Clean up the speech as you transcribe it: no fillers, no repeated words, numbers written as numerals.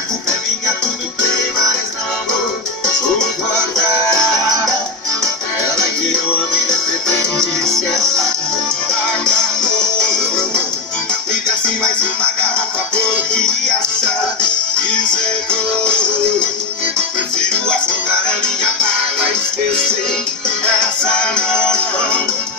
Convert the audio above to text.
a culpa é minha, tudo bem, mas não vou concordar. Ela que eu amo e pretende se acabou. E desce mais uma garrafa porque essa secou. Prefiro afogar a minha mágoa e esquecer essa não.